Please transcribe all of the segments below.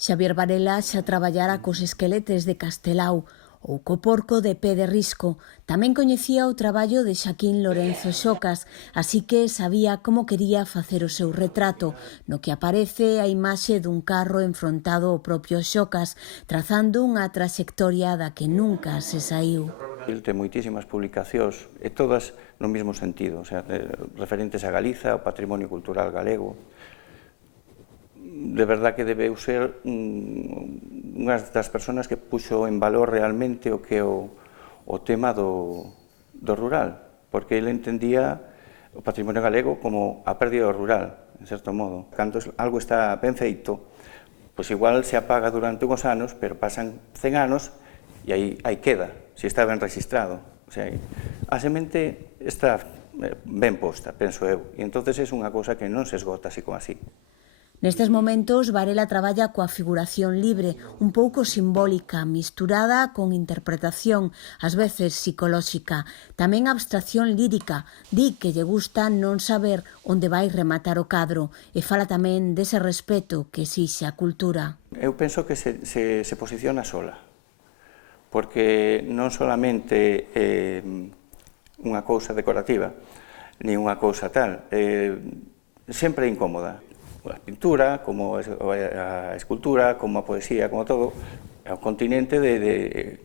Xavier Varela xa traballara cos esqueletes de Castelao ou co porco de Pé de Risco. Tamén coñecía o traballo de Xaquín Lorenzo Xocas, así que sabía como quería facer o seu retrato, no que aparece a imaxe dun carro enfrontado ao propio Xocas, trazando unha traxectoria da que nunca se saíu. El ten moitísimas publicacións, e todas no mesmo sentido, o sea, referentes a Galiza, ao patrimonio cultural galego. De verdad que debeu ser unha das persoas que puxo en valor realmente o que é o tema do rural, porque ele entendía o patrimonio galego como a pérdida do rural, en certo modo. Cando algo está ben feito, pois igual se apaga durante uns anos, pero pasan 100 anos e aí queda, se está ben registrado. O sea, a semente está ben posta, penso eu, e entonces é unha cousa que non se esgota así como así. Nestes momentos, Varela traballa coa figuración libre, un pouco simbólica, misturada con interpretación, ás veces psicolóxica, tamén abstracción lírica. Di que lle gusta non saber onde vai rematar o cadro e fala tamén dese respeto que exixe a cultura. Eu penso que se posiciona sola, porque non solamente unha cousa decorativa, nin unha cousa tal, sempre é incómoda. A pintura, como a escultura, como a poesía, como todo, é un continente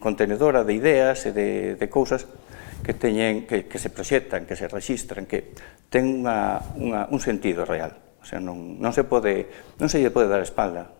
contenedora de ideas e de cousas que se proxectan, que se rexistran, que ten un sentido real. O sea, non se lle pode dar espalda.